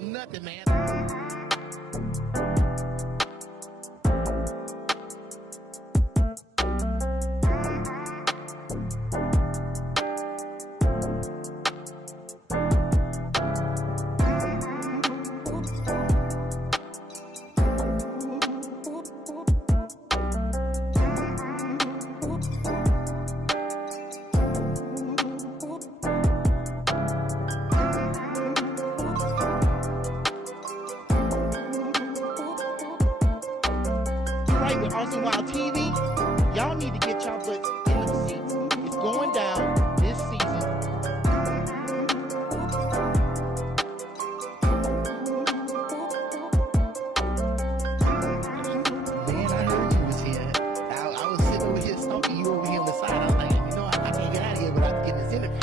Nothing, man. With Awesome Wild TV, y'all need to get y'all butts in them seats. It's going down this season. Man, I heard you was here. I was sitting over here stalking you over here on the side. I was like, you know, I can't get out of here without getting this interview.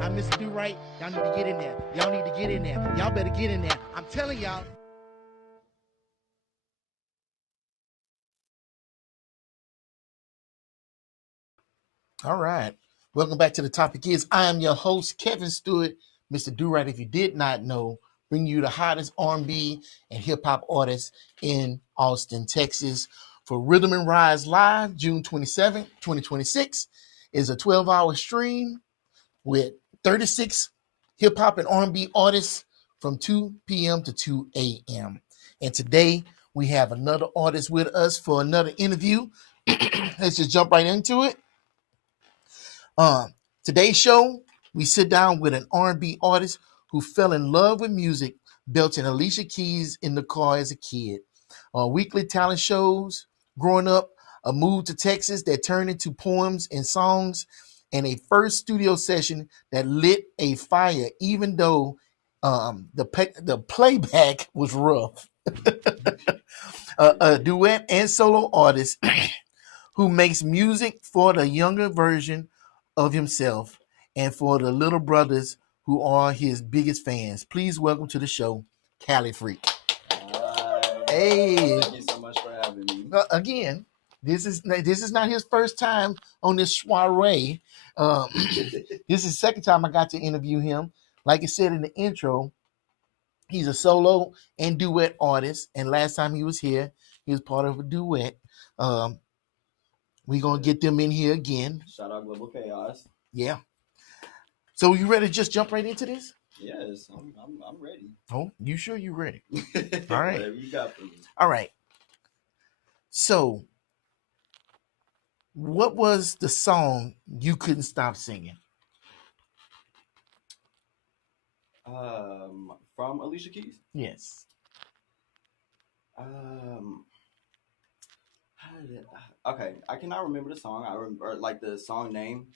I'm Mr. Durite. Y'all need to get in there. Y'all need to get in there. Y'all better get in there. I'm telling y'all. All right. Welcome back to The Topic Is. I am your host, Kevin Stewart, Mr. Durite. If you did not know, bring you the hottest R&B and hip-hop artists in Austin, Texas. For Rhythm and Rise Live, June 27, 2026, is a 12-hour stream with 36 hip-hop and R&B artists from 2 p.m. to 2 a.m. And today, we have another artist with us for another interview. Let's just jump right into it. Today's show, we sit down with an R&B artist who fell in love with music, belting Alicia Keys in the car as a kid. Weekly talent shows, growing up, a move to Texas that turned into poems and songs, and a first studio session that lit a fire, even though the playback was rough. A duet and solo artist who makes music for the younger version of himself and for the little brothers who are his biggest fans. Please welcome to the show, KaliiFreak. Hey, thank you so much for having me. Again, this is not his first time on this soiree. This is the second time I got to interview him. Like I said in the intro, he's a solo and duet artist. And last time he was here, he was part of a duet. We're going to get them in here again. Shout out Global Chaos. Yeah. So you ready to just jump right into this? Yes, I'm ready. Oh, you sure you're ready? All right. Whatever you got for me. All right. So, what was the song you couldn't stop singing? From Alicia Keys? Yes. Okay, I cannot remember the song. I remember like the song name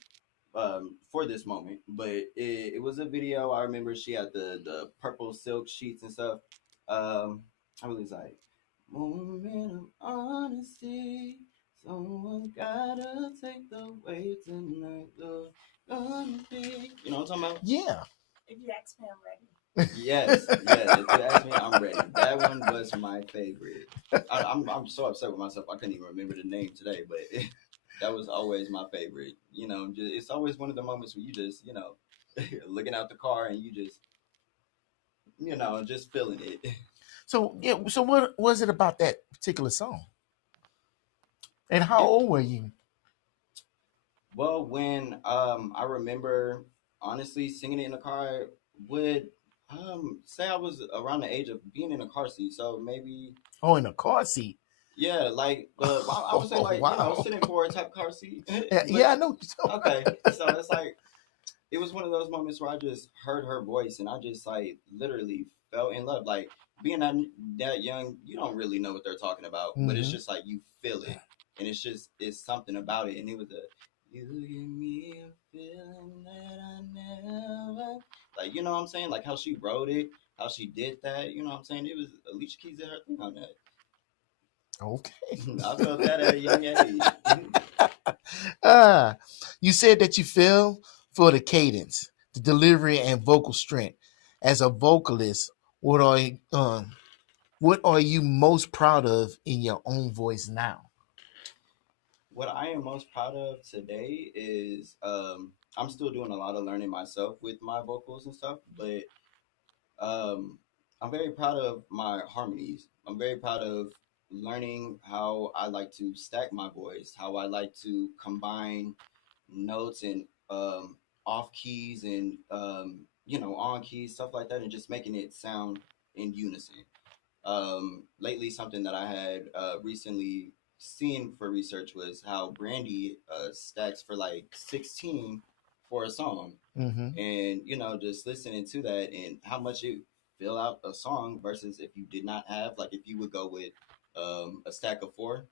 for this moment, but it was a video. I remember she had the purple silk sheets and stuff. I was like, moment of honesty. Someone's gotta take the way tonight. Gonna be. You know what I'm talking about? Yeah. If you ask me, I'm ready. Yes. If you ask me, I'm ready. That one was my favorite. I'm so upset with myself. I couldn't even remember the name today, but that was always my favorite. You know, it's always one of the moments where you just, you know, looking out the car and you just, you know, just feeling it. So yeah. So what was it about that particular song? And how old were you? Well, when I remember honestly singing it in the car would say I was around the age of being in a car seat, so maybe. Oh, in a car seat. Yeah, like I would say like Wow. you know sitting for a type car seat. Yeah, I know. Okay, so it's like it was one of those moments where I just heard her voice and I just like literally fell in love. Like being that young, you don't really know what they're talking about, but it's just like you feel it, and it's something about it, and it was you give me a feeling that I never like. You know what I'm saying? Like how she wrote it, how she did that. You know what I'm saying? It was Alicia Keys did her thing on that. Okay. I felt that at a young age. Ah, you said that you fell for the cadence, the delivery, and vocal strength. As a vocalist, what are what are you most proud of in your own voice now? What I am most proud of today is I'm still doing a lot of learning myself with my vocals and stuff, but um, I'm very proud of my harmonies. I'm very proud of learning how I like to stack my voice, how I like to combine notes and off keys and on keys, stuff like that, and just making it sound in unison. Lately, something that I had recently seen for research was how Brandy stacks for like 16 for a song, Mm-hmm. and just listening to that and how much it fill out a song versus if you did not have, like, if you would go with a stack of four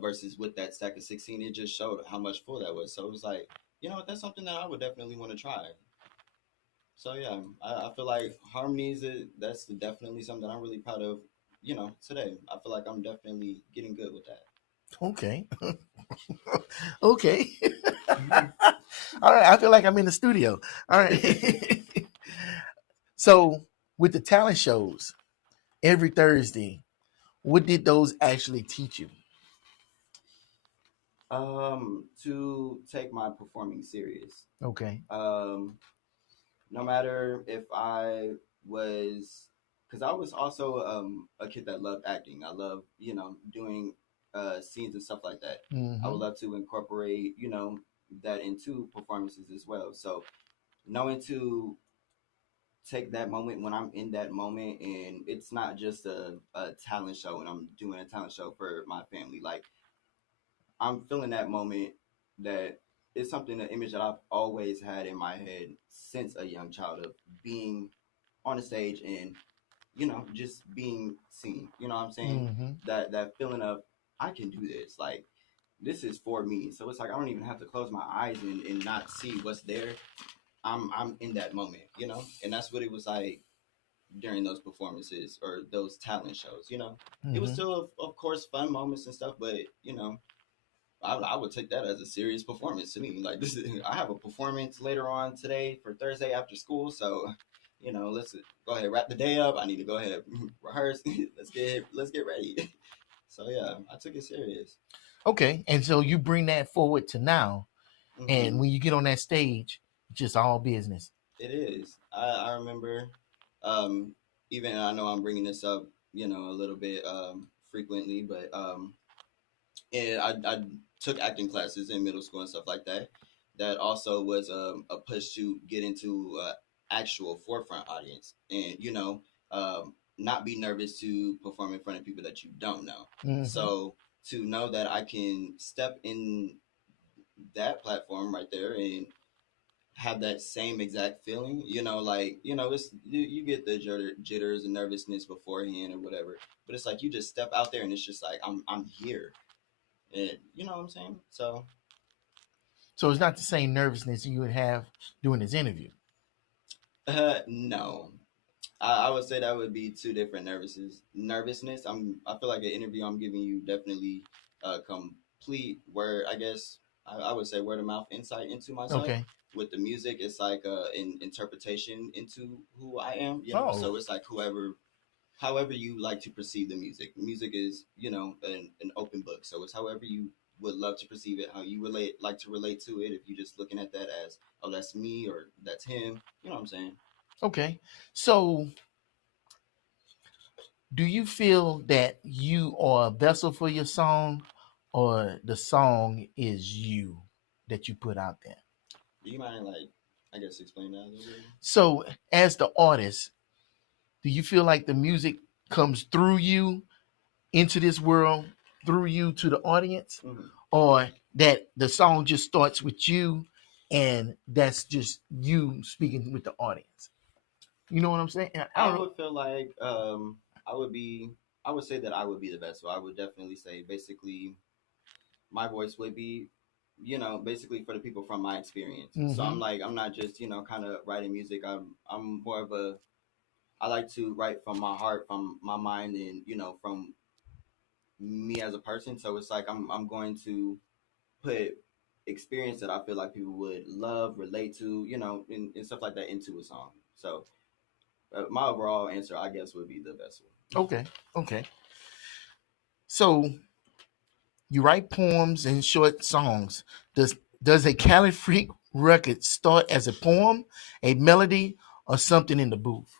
versus with that stack of 16, it just showed how much full that was. So it was like, that's something that I would definitely want to try. So yeah, I feel like harmonies, that's definitely something that I'm really proud of. Today I feel like I'm definitely getting good with Okay. Okay. that. All right. I feel like I'm in the studio. All right. So, with the talent shows every Thursday, what did those actually teach you? To take my performing serious. Okay. No matter if I was, because I was also a kid that loved acting. I love, doing scenes and stuff like that. I Mm-hmm. would love to incorporate, that into performances as well. So knowing to take that moment when I'm in that moment, and it's not just a talent show and I'm doing a talent show for my family. Like, I'm feeling that moment, that it's something, an image that I've always had in my head since a young child, of being on the stage and just being seen. You know what I'm saying? Mm-hmm. That feeling of, I can do this. Like, this is for me. So it's like I don't even have to close my eyes and not see what's there. I'm in that moment, and that's what it was like during those performances or those talent shows. It was Mm-hmm. still, of course, fun moments and stuff, but I would take that as a serious performance to me. Like, this is, I have a performance later on today for Thursday after school, so let's go ahead, wrap the day up. I need to go ahead and rehearse. Let's get ready. So yeah, I took it serious. Okay. And so you bring that forward to now. And Hmm. when you get on that stage, it's just all business. It is. I remember, um, even, I know I'm bringing this up, a little bit frequently, but and I took acting classes in middle school and stuff like that. That also was a push to get into actual forefront audience, and not be nervous to perform in front of people that you don't know. Mm-hmm. So to know that I can step in that platform right there and have that same exact feeling, like, it's, you get the jitters and nervousness beforehand or whatever, but it's like you just step out there and it's just like I'm here, and you know what I'm saying? So, So it's not the same nervousness you would have doing this interview. no, I would say that would be two different nervousness. I feel like an interview, I'm giving you definitely complete word, I guess. I would say word of mouth insight into myself. Okay. With the music, it's like an interpretation into who I am. Oh, So it's like however you like to perceive the music. Music is, an open book. So it's however you would love to perceive it, how you like to relate to it. If you're just looking at that as, oh, that's me or that's him, you know what I'm saying? okay. So do you feel that you are a vessel for your song, or the song is you that you put out there? Do you mind, like, I guess, explain that a little bit? So, as the artist, do you feel like the music comes through you into this world, through you to the audience, Hmm. or that the song just starts with you and that's just you speaking with the audience? You know what I'm saying? I I don't know. would feel like I would be. I would say that I would be the best. So I would definitely say, basically, my voice would be, basically for the people from my experience. So Mm-hmm. I'm not just, kind of writing music. I'm more of a I like to write from my heart, from my mind, and from me as a person. So it's like I'm going to put experience that I feel like people would love, relate to, and stuff like that into a song. So my overall answer, I guess, would be the best one. Okay. Okay. So you write poems and short songs. Does a KaliiFreak record start as a poem, a melody, or something in the booth?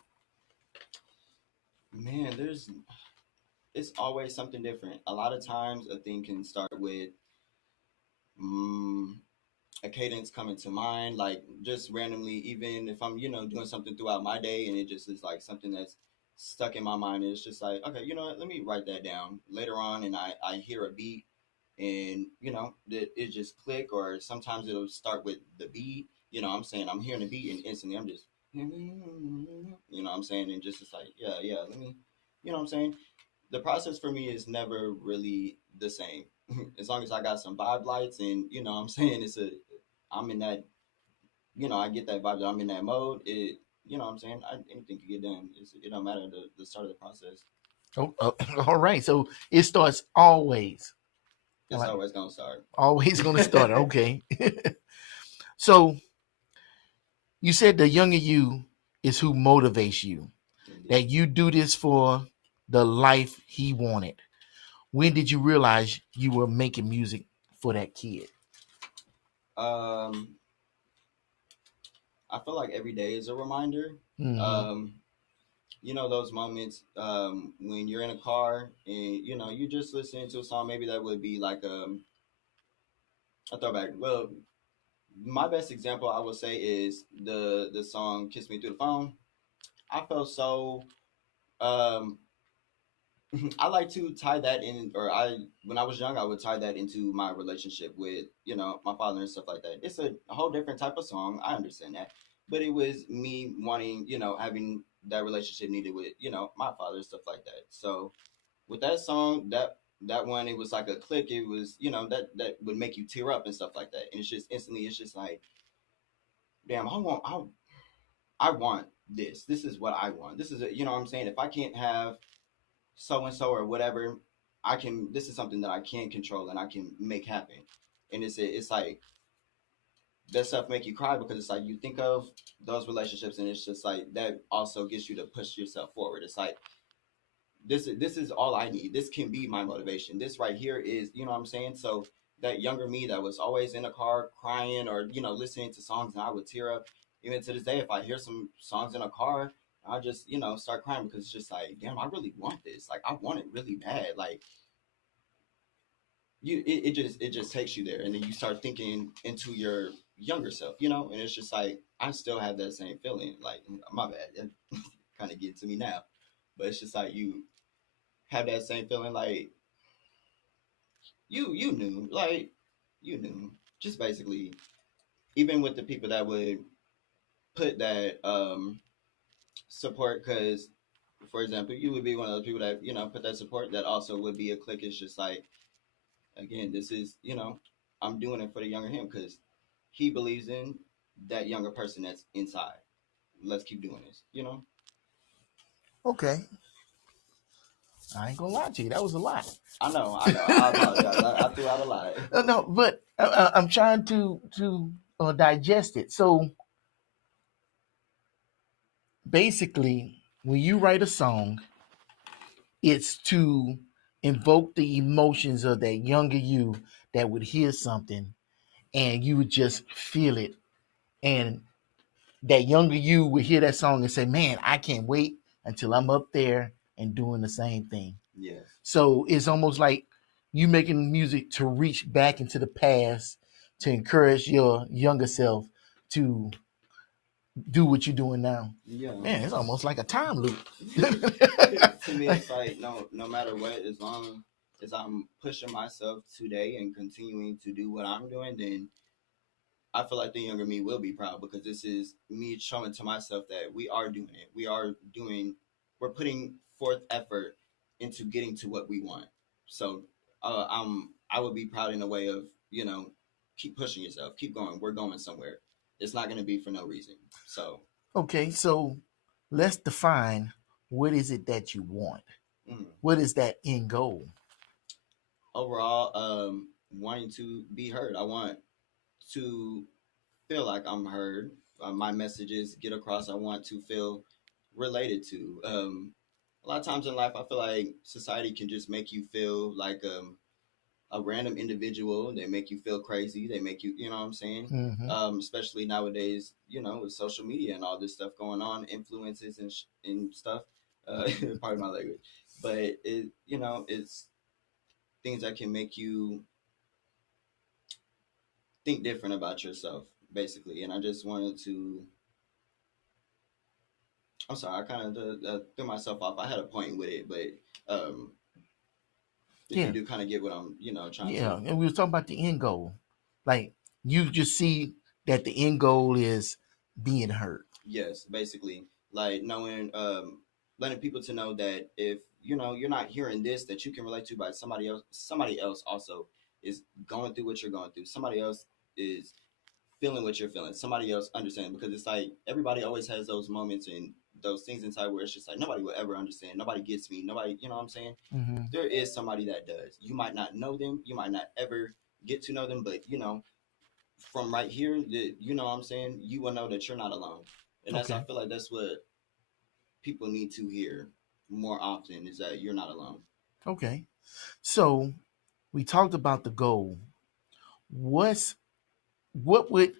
Man, it's always something different. A lot of times, a thing can start with mm, a cadence coming to mind, like just randomly, even if I'm, doing something throughout my day and it just is like something that's stuck in my mind. It's just like, okay, you know what, let me write that down later on. And I hear a beat and, it just click, or sometimes it'll start with the beat. What I'm saying, I'm hearing the beat and instantly I'm just, what I'm saying? And just it's like, yeah, let me, what I'm saying? The process for me is never really the same. As long as I got some vibe lights and what I'm saying, I'm in that, I get that vibe that I'm in that mode. What I'm saying, anything can get done. It don't matter the start of the process. Oh, all right. So it starts always. It's always gonna start. Always going to start. Okay. So you said the younger you is who motivates you. Indeed. That you do this for the life he wanted. When did you realize you were making music for that kid? Um, I feel like every day is a reminder. Mm-hmm. Those moments when you're in a car and you just listening to a song, maybe that would be like a throwback. Well, my best example I would say is the song "Kiss Me Through the Phone." I felt so. Um, I like to tie that in, or when I was young, I would tie that into my relationship with my father and stuff like that. It's a whole different type of song. I understand that, but it was me wanting, having that relationship needed with my father and stuff like that. So with that song, that one, it was like a click. It was that would make you tear up and stuff like that, and it's just instantly, it's just like, damn, I want this. This is what I want. This is what I'm saying. If I can't have so and so or whatever, I can. This is something that I can control and I can make happen. And it's like that stuff make you cry because it's like you think of those relationships and it's just like that also gets you to push yourself forward. It's like this is all I need. This can be my motivation. This right here is, what I'm saying? So that younger me that was always in a car crying or, listening to songs and I would tear up. Even to this day, if I hear some songs in a car, I just, start crying because it's just like, damn, I really want this. Like I want it really bad. Like it just takes you there. And then you start thinking into your younger self, and it's just like I still have that same feeling. Like my bad. It kind of getting to me now. But it's just like you have that same feeling like you knew, like you knew, just basically, even with the people that would put that support, because for example, you would be one of those people that put that support that also would be a click. It's just like, again, this is, I'm doing it for the younger him because he believes in that younger person that's inside. Let's keep doing this. Okay. I ain't gonna lie to you. That was a lot. I know. I apologize. I threw out a lot. No, but I'm trying to digest it. So basically, when you write a song, it's to invoke the emotions of that younger you that would hear something and you would just feel it. And that younger you would hear that song and say, man, I can't wait until I'm up there and doing the same thing. Yes. So it's almost like you making music to reach back into the past to encourage your younger self to do what you're doing now. Yeah. Man, it's almost like a time loop. To me, it's like no matter what, as long as I'm pushing myself today and continuing to do what I'm doing, then I feel like the younger me will be proud because this is me showing to myself that we are doing it. We're putting forth effort into getting to what we want. So I would be proud in a way of keep pushing yourself, keep going. We're going somewhere. It's not going to be for no reason. So Okay, so let's define what is it that you want. Mm. What is that end goal? Overall, wanting to be heard. I want to feel like I'm heard. My messages get across. I want to feel related to. A lot of times in life, I feel like society can just make you feel like a random individual. They make you feel crazy. They make you, you know what I'm saying? Mm-hmm. Especially nowadays, with social media and all this stuff going on, influences and stuff. Pardon my language, but it's things that can make you think different about yourself, basically. And I just wanted to. I'm sorry, I kind of threw myself off. I had a point with it, but if you Yeah, do kind of get what I'm, trying to. yeah. And we were talking about the end goal. Like you just see that the end goal is being heard. Yes, basically, like knowing, letting people to know that if you're not hearing this, that you can relate to by somebody else. Somebody else also is going through what you're going through. Somebody else is feeling what you're feeling. Somebody else understand, because it's like everybody always has those moments and those things inside where it's just like nobody will ever understand. Nobody gets me. Nobody, you know what I'm saying? Mm-hmm. There is somebody that does. You might not know them. You might not ever get to know them, but from right here, you know what I'm saying? You will know that you're not alone. And I Okay. feel like that's what people need to hear more often, is that you're not alone. Okay. So we talked about the goal. What's what would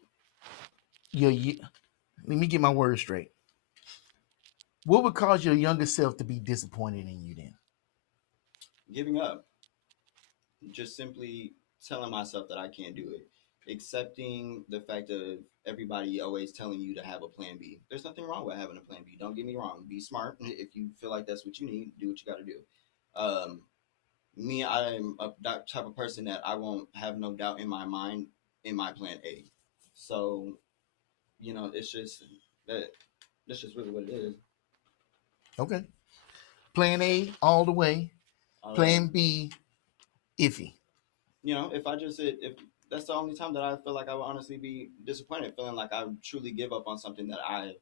let me get my words straight. What would cause your younger self to be disappointed in you then? Giving up, just simply telling myself that I can't do it. Accepting the fact of everybody always telling you to have a plan B. There's nothing wrong with having a plan B. Don't get me wrong. Be smart. If you feel like that's what you need, do what you got to do. Um, Me, I'm that type of person that I won't have no doubt in my mind in my plan A. So, it's just that that's just really what it is. Okay. Plan A all the way. All the way. Plan B iffy. If I just if that's the only time that I feel like I would honestly be disappointed, feeling like I truly give up on something that I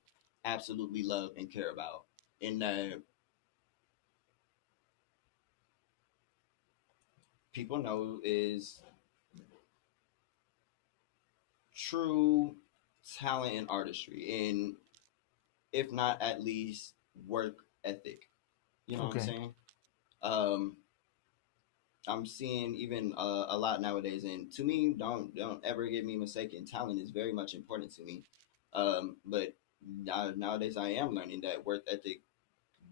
absolutely love and care about, and that people know is true talent and artistry, and if not at least work ethic. You know what I'm Okay. saying? Um, I'm seeing even a lot nowadays, and to me, don't ever get me mistaken. Talent is very much important to me, but nowadays I am learning that work ethic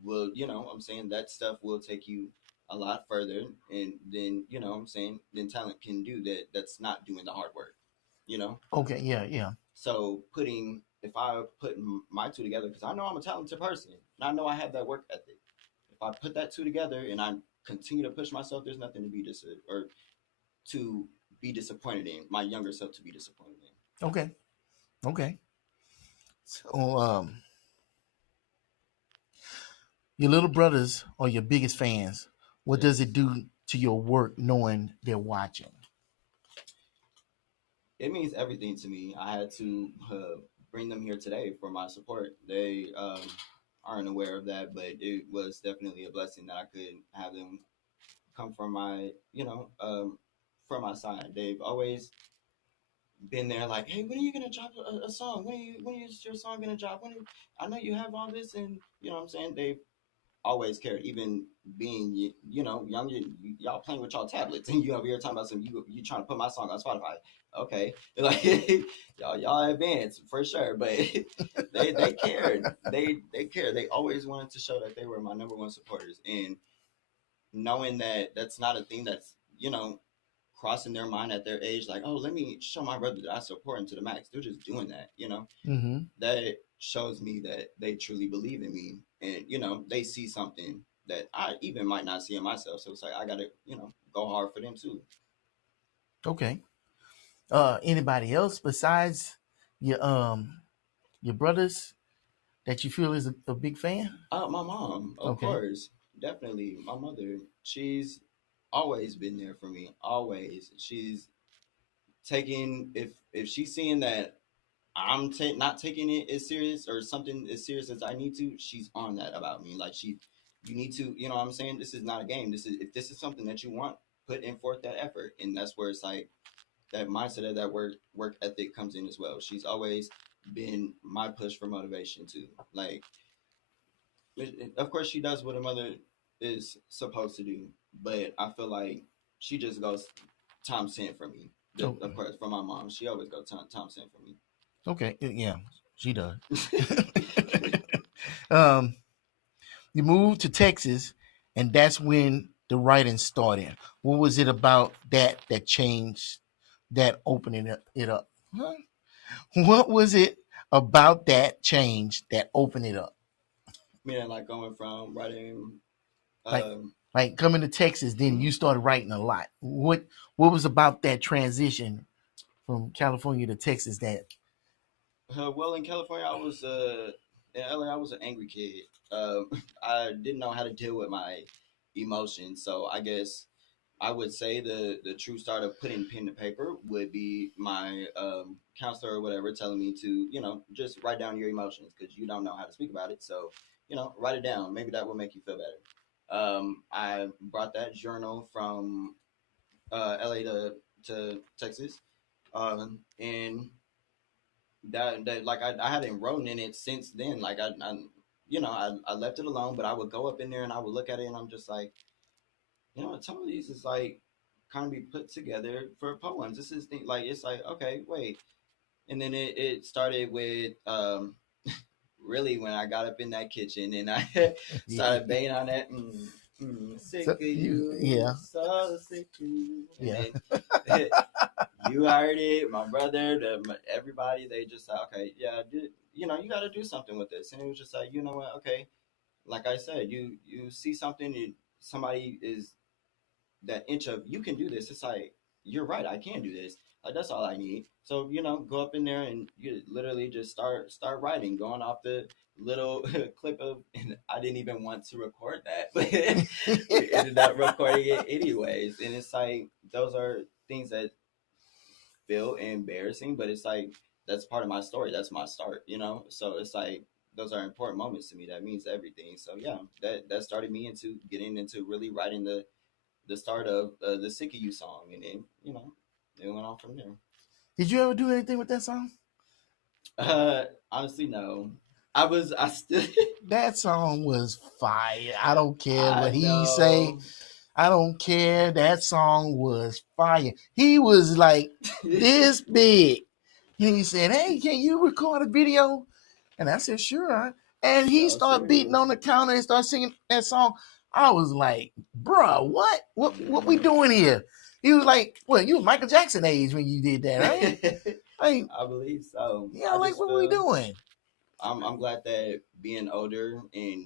will, I'm saying that stuff will take you a lot further, and then I'm saying then talent can do that. That's not doing the hard work, you know. Okay. Yeah. Yeah. So if I put my two together, because I know I'm a talented person, and I know I have that work ethic. If I put that two together and I continue to push myself, there's nothing to be or to be disappointed in. My younger self to be disappointed in. Okay. Okay. So your little brothers are your biggest fans. What does it Yes. do to your work knowing they're watching? It means everything to me. I had to bring them here today for my support. They aren't aware of that, but it was definitely a blessing that I could have them come from from my side. They've always been there like, hey, when are you gonna drop a song? When is your song gonna drop? I know you have all this, and you know what I'm saying. They've always cared, even being young. Y'all playing with y'all tablets, and you over here talking about you trying to put my song on Spotify. Okay, like y'all advanced for sure, but they cared. They care. They always wanted to show that they were my number one supporters, and knowing that that's not a thing that's crossing their mind at their age, like, oh, let me show my brother that I support him to the max. They're just doing that. Mm-hmm. That shows me that they truly believe in me, and they see something that I even might not see in myself. So it's like I gotta go hard for them too. Okay. Anybody else besides your your brothers that you feel is a big fan? My mom, of Okay. course, definitely. My mother, she's always been there for me. Always, she's taking if she's seeing that I'm not taking it as serious or something as serious as I need to, she's on that about me. Like you need to, you know what I'm saying? This is not a game. This is, if this is something that you want, put in forth that effort. And that's where it's like that mindset of that work ethic comes in as well. She's always been my push for motivation too. Like, of course, she does what a mother is supposed to do, but I feel like she just goes Tom Cent for me. Of course, for my mom, she always goes Tom Cent for me. Okay, yeah, she does. um, you moved to Texas, and that's when the writing started. What was it about that changed, that opening it up? Huh? What was it about that change that opened it up? Meaning, like going from writing, Like um, like coming to Texas, then you started writing a lot. What was about that transition from California to Texas that well, in California, I was in LA, I was an angry kid. I didn't know how to deal with my emotions, so I guess I would say the true start of putting pen to paper would be my counselor or whatever telling me to, you know, just write down your emotions because you don't know how to speak about it. So, you know, write it down. Maybe that will make you feel better. I brought that journal from LA to Texas, and that like I hadn't written in it since then. Like I you know, I left it alone, but I would go up in there and I would look at it and I'm just like, you know, some of these is like kind of be put together for poems. This is like it's like okay, wait, and then it started with really when I got up in that kitchen and I started banging on that. Sick so of you, yeah, so sick of you, and yeah. then you heard it, my brother, everybody. They just said, okay, yeah, you know, you got to do something with this, and it was just like, you know what, okay, like I said, you see something, somebody is that inch of you can do this. It's like you're right, I can do this. Like that's all I need. So you know, go up in there and you literally just start writing, going off the little clip of. And I didn't even want to record that, but we ended up recording it anyways. And it's like those are things that feel embarrassing, but it's like that's part of my story. That's my start, you know. So it's like those are important moments to me. That means everything. So yeah, that started me into getting into really writing the start of the Sick of You song, and then you know it went on from there. Did you ever do anything with that song? Honestly, no. I still. That song was fire. I don't care I what he say. know. I don't care. That song was fire. He was like this big. And he said, "Hey, can you record a video?" And I said, "Sure." And he So started beating serious. on the counter and started singing that song. I was like, "Bruh, what? What we doing here?" He was like, "Well, you was Michael Jackson age when you did that, right?" Like, I believe so. yeah, I like just what we feel doing? I'm glad that being older and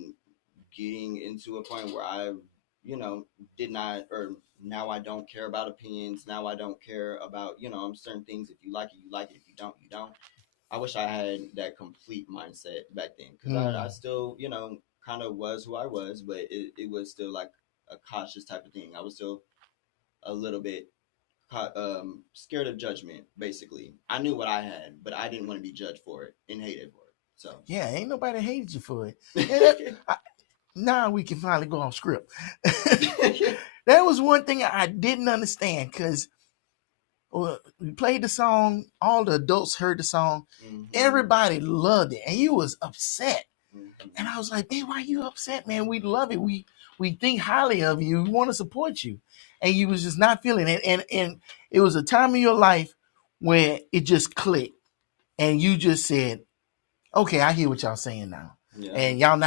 getting into a point where I, you know, did not or now I don't care about opinions. Now I don't care about, you know, certain things. If you like it, you like it. If you don't, you don't. I wish I had that complete mindset back then because I still, you know, kind of was who I was, but it was still like a cautious type of thing. I was still a little bit scared of judgment, basically. I knew what I had, but I didn't want to be judged for it and hated for it. So, Yeah, ain't nobody hated you for it. Yeah, now we can finally go off script. That was one thing I didn't understand because we played the song, all the adults heard the song, everybody loved it, and you was upset. And I was like, man, why are you upset, man? We love it. We think highly of you. We want to support you. And you was just not feeling it. And it was a time in your life where it just clicked. And you just said, okay, I hear what y'all saying now. yeah, And y'all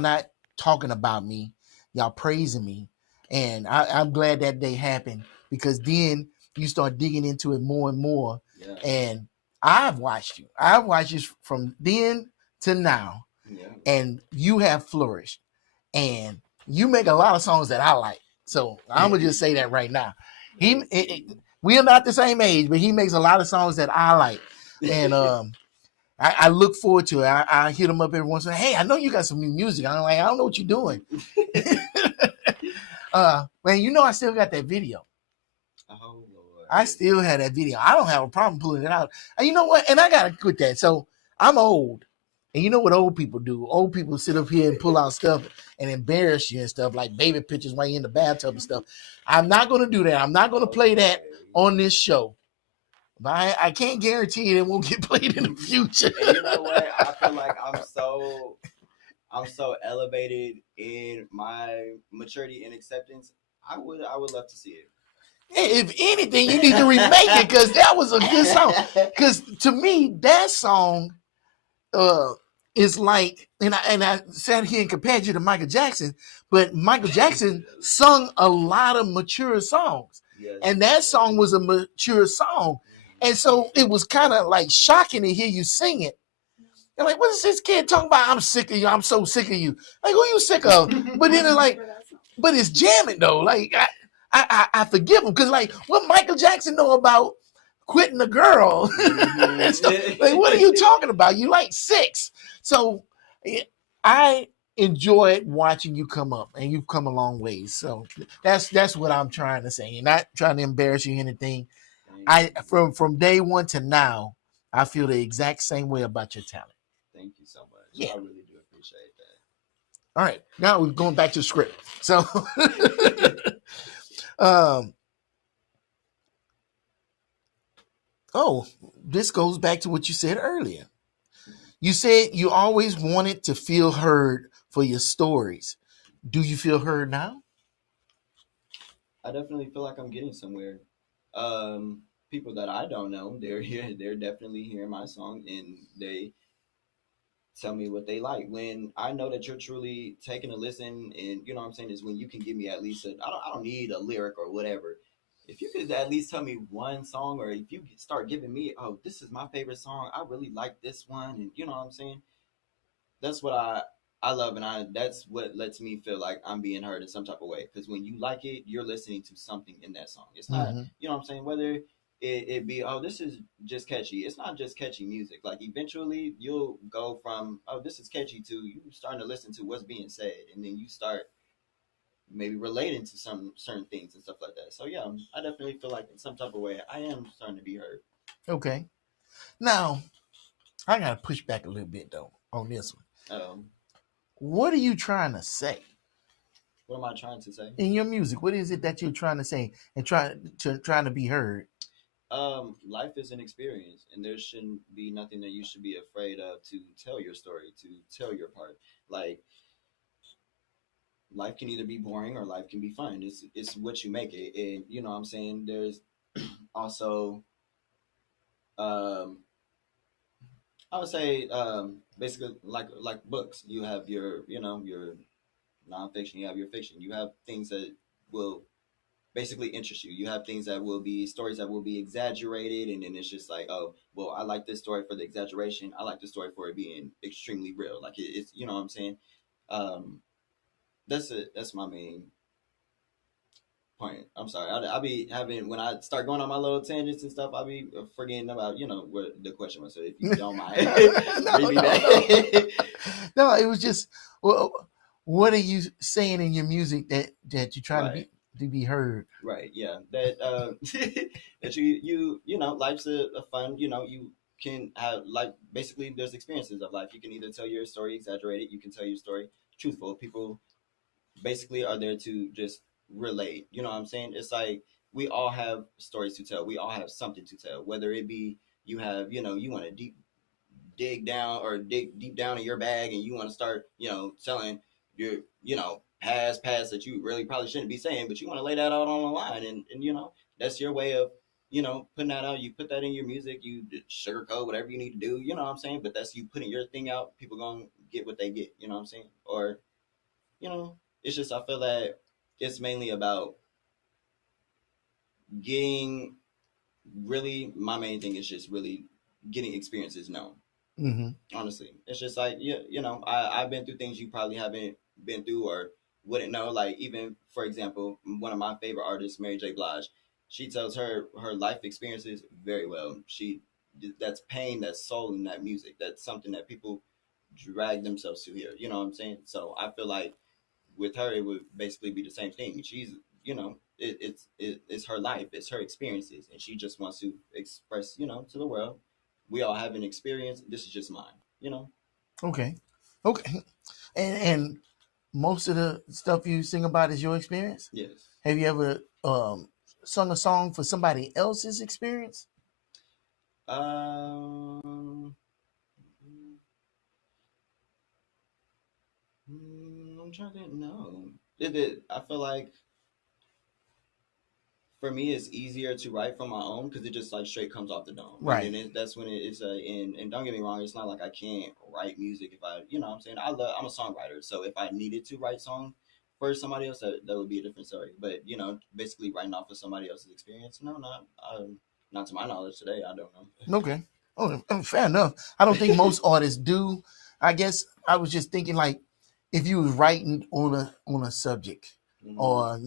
not talking about me. Y'all praising me. And I'm glad that day happened because then you start digging into it more and more. yeah, And I've watched you. I've watched you from then to now. yeah. And you have flourished. And you make a lot of songs that I like. So I'm gonna just say that right now. We are not the same age, but he makes a lot of songs that I like. And I look forward to it. I hit him up every once in a while. Hey, I know you got some new music. I'm like, I don't know what you're doing. Man, you know I still got that video. Oh Lord. I still have that video. I don't have a problem pulling it out. And you know what? And I gotta quit that. So I'm old. And you know what old people do? Old people sit up here and pull out stuff and embarrass you and stuff like baby pictures while you're in the bathtub and stuff. I'm not gonna do that. I'm not gonna play that on this show. But I can't guarantee it won't get played in the future. And you know what? I feel like I'm so elevated in my maturity and acceptance. I would love to see it. If anything, you need to remake it because that was a good song. Because to me, that song is like, and I sat here and compared you to Michael Jackson, but Michael Jackson sung a lot of mature songs, and that song was a mature song, and so it was kind of like shocking to hear you sing it. And like, what is this kid talking about? I'm sick of you. I'm so sick of you. Like, who you sick of? But then it's like, but it's jamming though. Like, I forgive him because like, what Michael Jackson know about quitting a girl? Like, what are you talking about? You like 6. So I enjoyed watching you come up, and you've come a long ways. So that's what I'm trying to say. You're not trying to embarrass you or anything. From day one to now, I feel the exact same way about your talent. Thank you so much. Yeah. I really do appreciate that. All right, now we're going back to the script. So, this goes back to what you said earlier. You said you always wanted to feel heard for your stories. Do you feel heard now? I definitely feel like I'm getting somewhere. People that I don't know, they're here. They're definitely hearing my song, and they tell me what they like. When I know that you're truly taking a listen, and you know what I'm saying, is when you can give me at least I don't need a lyric or whatever. If you could at least tell me one song, or if you start giving me, oh, this is my favorite song, I really like this one, and you know what I'm saying, that's what I love, and that's what lets me feel like I'm being heard in some type of way. Because when you like it, you're listening to something in that song. It's not, you know what I'm saying, whether it be, oh, this is just catchy. It's not just catchy music. Like eventually you'll go from, oh, this is catchy, to you starting to listen to what's being said, and then you start maybe relating to some certain things and stuff like that. So yeah, I definitely feel like in some type of way I am starting to be heard. Okay. Now I gotta push back a little bit though on this one. What are you trying to say? What am I trying to say? In your music, what is it that you're trying to say and trying to be heard? Life is an experience, and there shouldn't be nothing that you should be afraid of to tell your story, to tell your part. Like, life can either be boring or life can be fun. It's what you make it, and you know what I'm saying. There's also, um, I would say, basically like books. You have your, you know, your nonfiction. You have your fiction. You have things that will basically interest you. You have things that will be stories that will be exaggerated, and then it's just like, oh, well, I like this story for the exaggeration. I like the story for it being extremely real. Like it's, you know what I'm saying. Um, that's it. That's my main point. I'm sorry. I be having, when I start going on my little tangents and stuff, I be forgetting about, you know, what the question was. So if you don't mind, No, it was just, well, what are you saying in your music that you try to be heard? Right. Yeah. That that you know, life's a fun. You know, you can have, like, basically there's experiences of life. You can either tell your story exaggerated. You can tell your story truthful. People basically are there to just relate. You know what I'm saying? It's like we all have stories to tell. We all have something to tell. Whether it be you have, you know, you want to dig down or dig deep down in your bag, and you want to start, you know, telling your, you know, past that you really probably shouldn't be saying, but you want to lay that out on the line, and you know, that's your way of, you know, putting that out. You put that in your music, you sugarcoat whatever you need to do, you know what I'm saying, but that's you putting your thing out. People gonna get what they get, you know what I'm saying, or, you know, it's just, I feel that it's mainly about getting, really, my main thing is just really getting experiences known. Honestly, it's just like, yeah, you know, I've been through things you probably haven't been through or wouldn't know. Like, even for example, one of my favorite artists, Mary J. Blige, she tells her life experiences very well. That's pain, that's soul in that music. That's something that people drag themselves to hear. You know what I'm saying? So I feel like with her, it would basically be the same thing. She's, you know, it's her life, it's her experiences, and she just wants to express, to the world. We all have an experience. This is just mine. Okay. Okay. And most of the stuff you sing about is your experience? Yes. Have you ever sung a song for somebody else's experience? Um, I'm trying to think. No, I feel like for me it's easier to write from my own because it just like straight comes off the dome, and Right. then that's when it's and don't get me wrong, it's not like I can't write music if I, what I'm saying, I'm a songwriter, so if I needed to write song for somebody else, that would be a different story. But basically writing off of somebody else's experience, no, not to my knowledge today. I don't know. Okay. Oh, fair enough. I don't think most artists do. I guess I was just thinking like if you was writing on a subject, Mm-hmm. or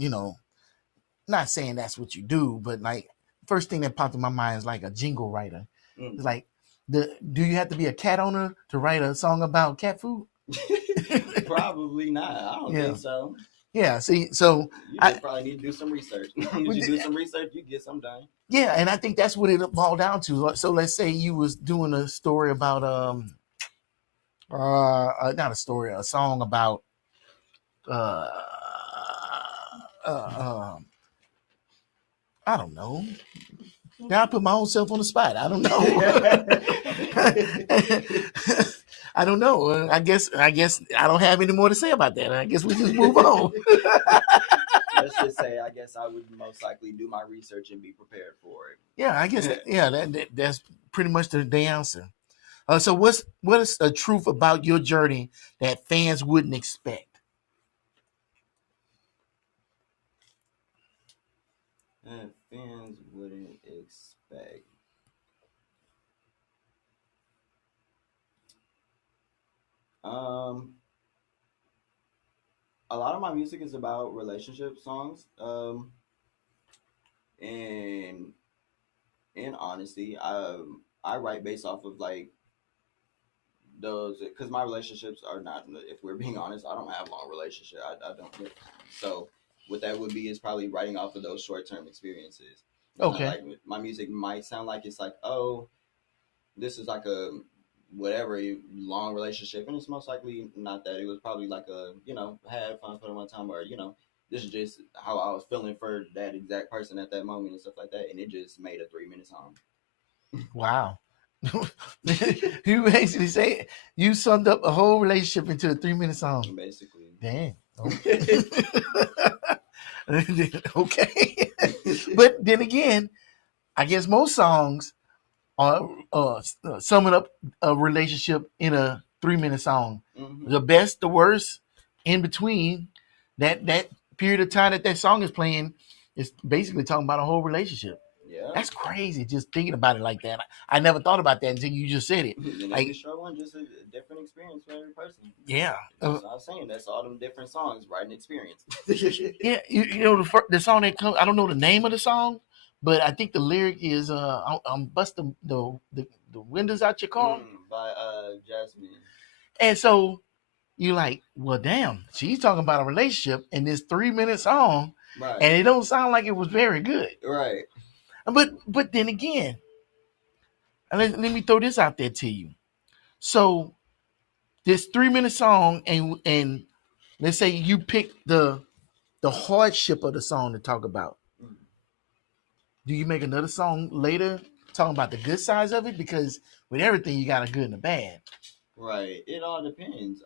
not saying that's what you do, but like first thing that popped in my mind is like a jingle writer. Mm. It's like do you have to be a cat owner to write a song about cat food? Probably not. I don't Yeah. think so. Yeah. See, so You I just probably need to do some research. Once you do some research, you get some done. yeah, and I think that's what it boiled down to. So let's say you was doing a story about not a story, a song about uh, uh I don't know. Now I put my own self on the spot. I don't know. I don't know. I guess I don't have any more to say about that. I guess we just move on. Let's just say, I guess I would most likely do my research and be prepared for it. Yeah, I guess that's pretty much the answer. So what is the truth about your journey that fans wouldn't expect? And fans wouldn't expect. Um, a lot of my music is about relationship songs. And in honesty, I write based off of like those, because my relationships are not, if we're being honest, I don't have long relationship. I don't. So what that would be is probably writing off of those short-term experiences. It's not Okay. like my music might sound like it's like, oh, this is like a whatever long relationship, and it's most likely not that. It was probably like a, had fun for the one time, or this is just how I was feeling for that exact person at that moment and stuff like that, and it just made a 3 minute song. Wow. You basically say you summed up a whole relationship into a 3 minute song. Basically. Damn. Okay. But then again, I guess most songs are summing up a relationship in a 3 minute song. Mm-hmm. The best, the worst, in between that period of time that song is playing is basically talking about a whole relationship. Yeah. That's crazy. Just thinking about it like that. I never thought about that until you just said it. And Like, every short one, just a different experience for every person. yeah. That's what I was saying. That's all them different songs, writing experience. Yeah, you know the song that comes. I don't know the name of the song, but I think the lyric is I'm busting the windows out your car. By Jasmine. And so you like, well, damn, she's talking about a relationship in this 3 minute song, Right. and it don't sound like it was very good. Right. But then again, let me throw this out there to you. So this 3 minute song, and let's say you pick the hardship of the song to talk about. Do you make another song later talking about the good sides of it? Because with everything, you got a good and a bad. Right. It all depends.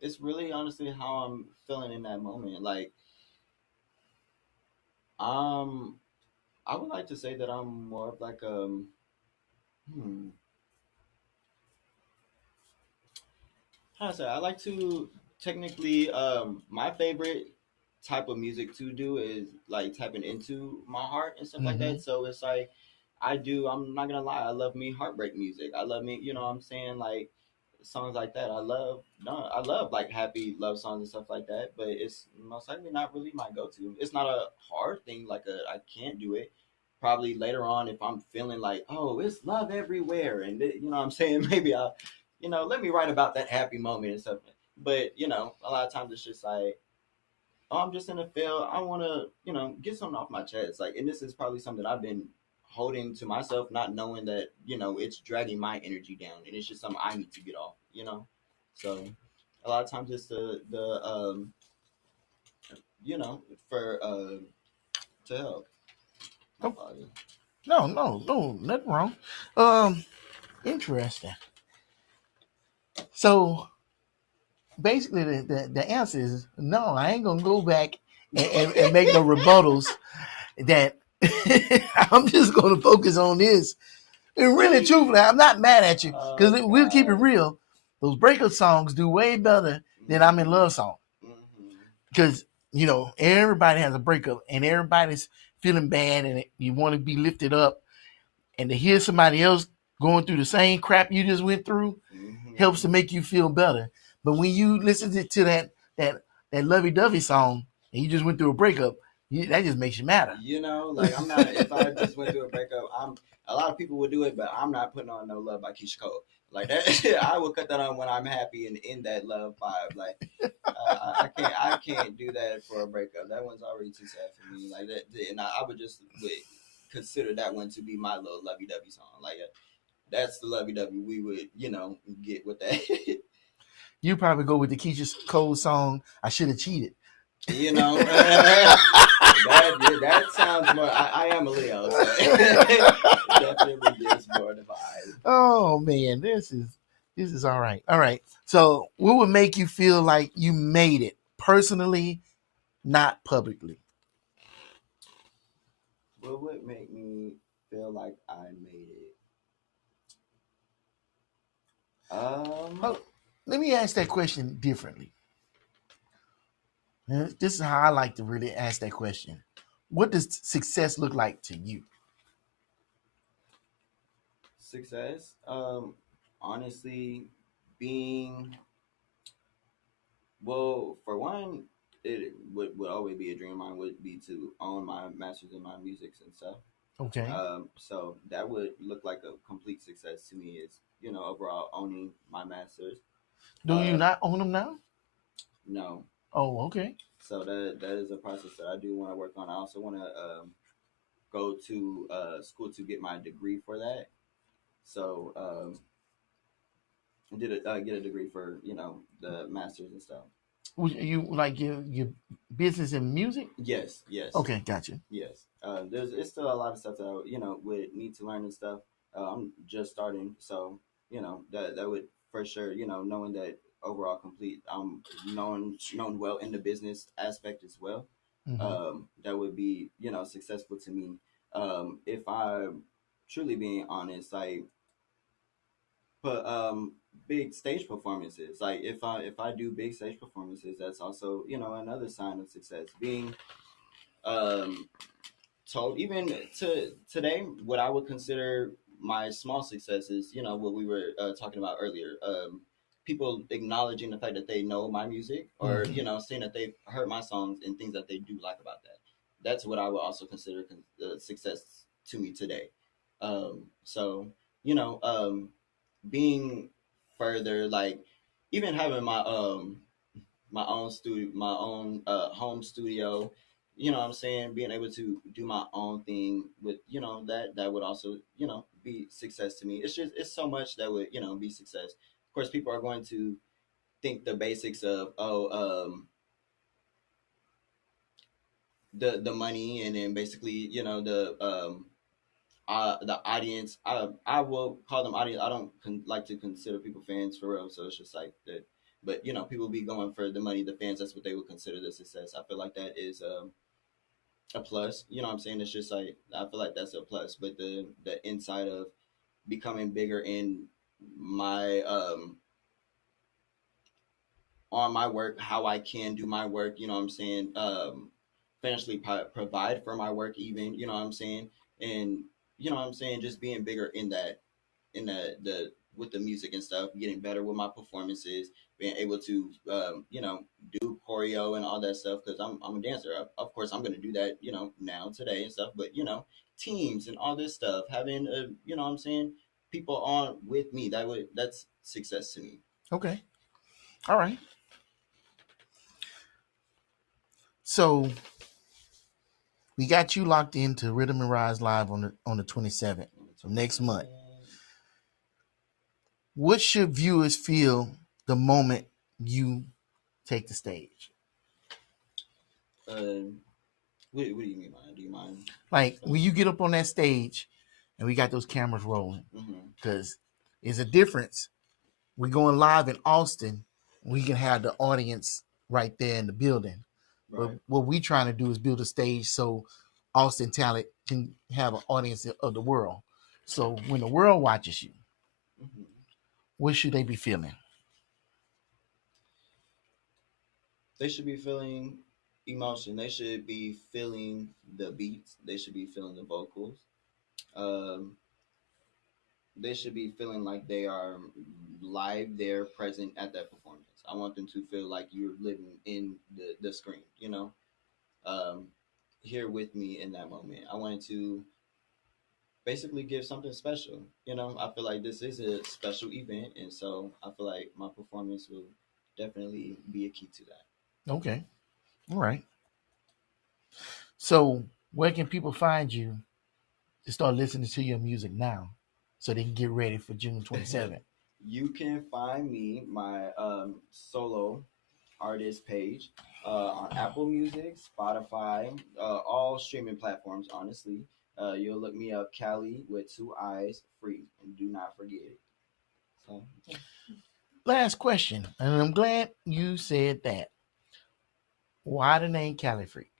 It's really honestly how I'm feeling in that moment. Like, I would like to say that I'm more of like hmm, how to say? I like to technically my favorite type of music to do is like tapping into my heart and stuff like Mm-hmm. that. So it's like I'm not gonna lie, I love me heartbreak music. I love me, what I'm saying, like songs like that. I love like happy love songs and stuff like that, but it's most likely not really my go to. It's not a hard thing, like I can't do it. Probably later on if I'm feeling like, oh, it's love everywhere, and what I'm saying, maybe I'll, let me write about that happy moment and stuff. But a lot of times it's just like oh, I'm just in the field. I want to, get something off my chest. Like, and this is probably something I've been holding to myself, not knowing that, it's dragging my energy down, and it's just something I need to get off. So a lot of times it's the you know, for to help. My Oh, apologies. no, nothing wrong. Interesting. So basically, the answer is no. I ain't gonna go back and make no rebuttals. That I'm just gonna focus on this. And really, truthfully, I'm not mad at you because Oh we'll keep it God. real. Those breakup songs do way better than I'm in love song Mm-hmm. because everybody has a breakup and everybody's feeling bad and you want to be lifted up, and to hear somebody else going through the same crap you just went through helps Mm-hmm. to make you feel better. But when you listen to that that lovey dovey song and you just went through a breakup, that just makes you madder. Like I'm not. If I just went through a breakup, I'm. A lot of people would do it, but I'm not putting on no "Love" by Keisha Cole. Like that, I would cut that on when I'm happy and in that love vibe. Like I can't do that for a breakup. That one's already too sad for me. Like that, and I would just consider that one to be my little lovey dovey song. Like that's the lovey dovey we would, get with that. You probably go with the Keisha Cole song "I Should Have Cheated." That sounds more. I am a Leo, so definitely gives more the vibe. Oh man, this is all right. All right. So, what would make you feel like you made it personally, not publicly? What would make me feel like I made it? Um, Well, let me ask that question differently. This is how I like to really ask that question. What does success look like to you? Success. Honestly, being well, for one, it would always be a dream of mine would be to own my masters in my music and stuff. Okay. So that would look like a complete success to me. Is overall owning my masters. Do you Um, not own them now? no, Oh, okay. so that is a process that I do want to work on. I also want to go to school to get my degree for that. So get a degree for the masters and stuff. Would you like your business in music? Yes, yes, Okay, gotcha. yes. There's it's still a lot of stuff that I, would need to learn and stuff. I'm just starting, so that would for sure knowing that overall complete known well in the business aspect as well. Hmm. That would be successful to me. If I'm truly being honest, like but big stage performances, like if I do big stage performances, that's also another sign of success. Being um told even to today what I would consider my small successes, what we were talking about earlier. People acknowledging the fact that they know my music, or Hmm. saying that they've heard my songs and things that they do like about that. That's what I would also consider success to me today. So being further, like even having my own studio, my own home studio. What I'm saying? Being able to do my own thing with that would also be success to me. It's so much that would be success. Of course, people are going to think the basics of the money, and then basically the audience. I will call them audience. I don't like to consider people fans for real. So it's just like that. But people be going for the money, the fans. That's what they would consider the success. I feel like that is a plus. What I'm saying? It's just like I feel like that's a plus. But the inside of becoming bigger in my on my work, how I can do my work. What I'm saying? Financially provide for my work, even. What I'm saying? And what I'm saying? Just being bigger in that in the with the music and stuff, getting better with my performances, being able to do choreo and all that stuff because I'm a dancer. Of course, I'm gonna do that now today and stuff. But teams and all this stuff, having what I'm saying, people on with me, that's success to me. Okay. All right. So we got you locked into Rhythm and Rise Live on the 27th, so next month. What should viewers feel the moment you take the stage? What do you mean by that? Do you mind? Like when you get up on that stage and we got those cameras rolling, because Mm-hmm. it's a difference. We're going live in Austin. We can have the audience right there in the building. Right. But what we're trying to do is build a stage so Austin talent can have an audience of the world. So when the world watches you, Mm-hmm. what should they be feeling? They should be feeling emotion. They should be feeling the beats. They should be feeling the vocals. Um, they should be feeling like they are live there, present at that performance. I want them to feel like you're living in the screen, um, here with me in that moment. I wanted to basically give something special. I feel like this is a special event, and so I feel like my performance will definitely be a key to that. Okay. All right. So where can people find you to start listening to your music now so they can get ready for June 27th? You can find me, my solo artist page, on Apple Music, Spotify, all streaming platforms, honestly. You'll look me up, Kali with 2 I's, free, and do not forget it. So, Last question, and I'm glad you said that. Why the name KaliiFreak?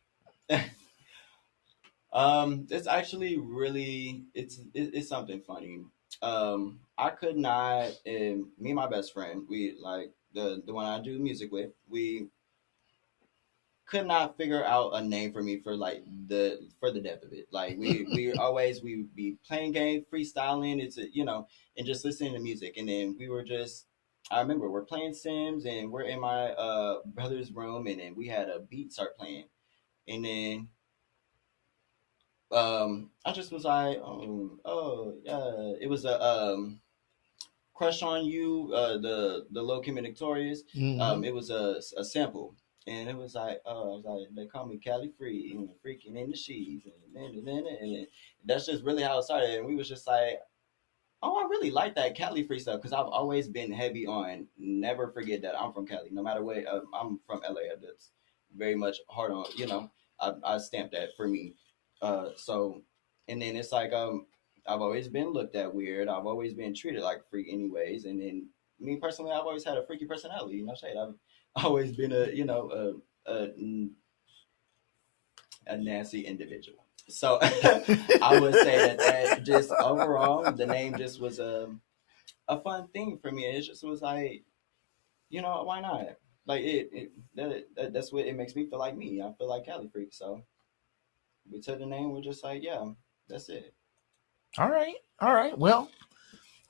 It's actually really it's something funny. I could not. Me and my best friend, we like the one I do music with. We could not figure out a name for me for like the depth of it. Like we be playing game, freestyling. And just listening to music. And then we were just. I remember we're playing Sims and we're in my brother's room, and then we had a beat start playing, and then I just was like, it was a Crush on You, the Lil Kim and Victorious. Mm-hmm. It was a sample, and it was like, I was like, they call me KaliiFreak, freaking in the sheets, and that's just really how it started. And we was just like, oh, I really like that KaliiFreak stuff because I've always been heavy on never forget that I'm from Cali, no matter what. I'm from LA. That's very much hard on. I stamped that for me. So, and then it's like I've always been looked at weird. I've always been treated like a freak, anyways. And then me personally, I've always had a freaky personality. I've always been a nasty individual. So I would say that just overall, the name just was a fun thing for me. It just was like, why not? Like that's what it makes me feel like me. I feel like KaliiFreak. So we took the name. We're just like, yeah, that's it. All right. All right. Well,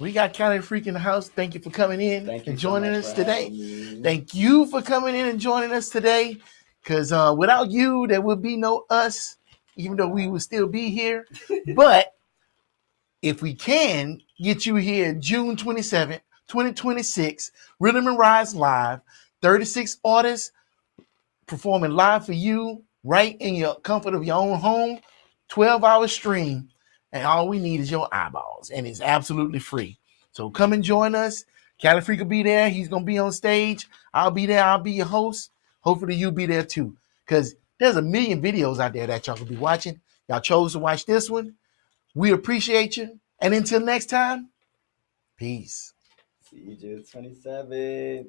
we got KaliiFreak in the house. Thank you for coming in and joining us today. Thank you for coming in and joining us today. Because without you, there would be no us, even though we would still be here. But if we can get you here June 27th, 2026, Rhythm and Rise Live, 36 artists performing live for you right in your comfort of your own home, 12-hour stream. And all we need is your eyeballs. And it's absolutely free. So come and join us. KaliiFreak will be there. He's going to be on stage. I'll be there. I'll be your host. Hopefully you'll be there too. Because there's a million videos out there that y'all could be watching. Y'all chose to watch this one. We appreciate you. And until next time, peace. See you June 27th.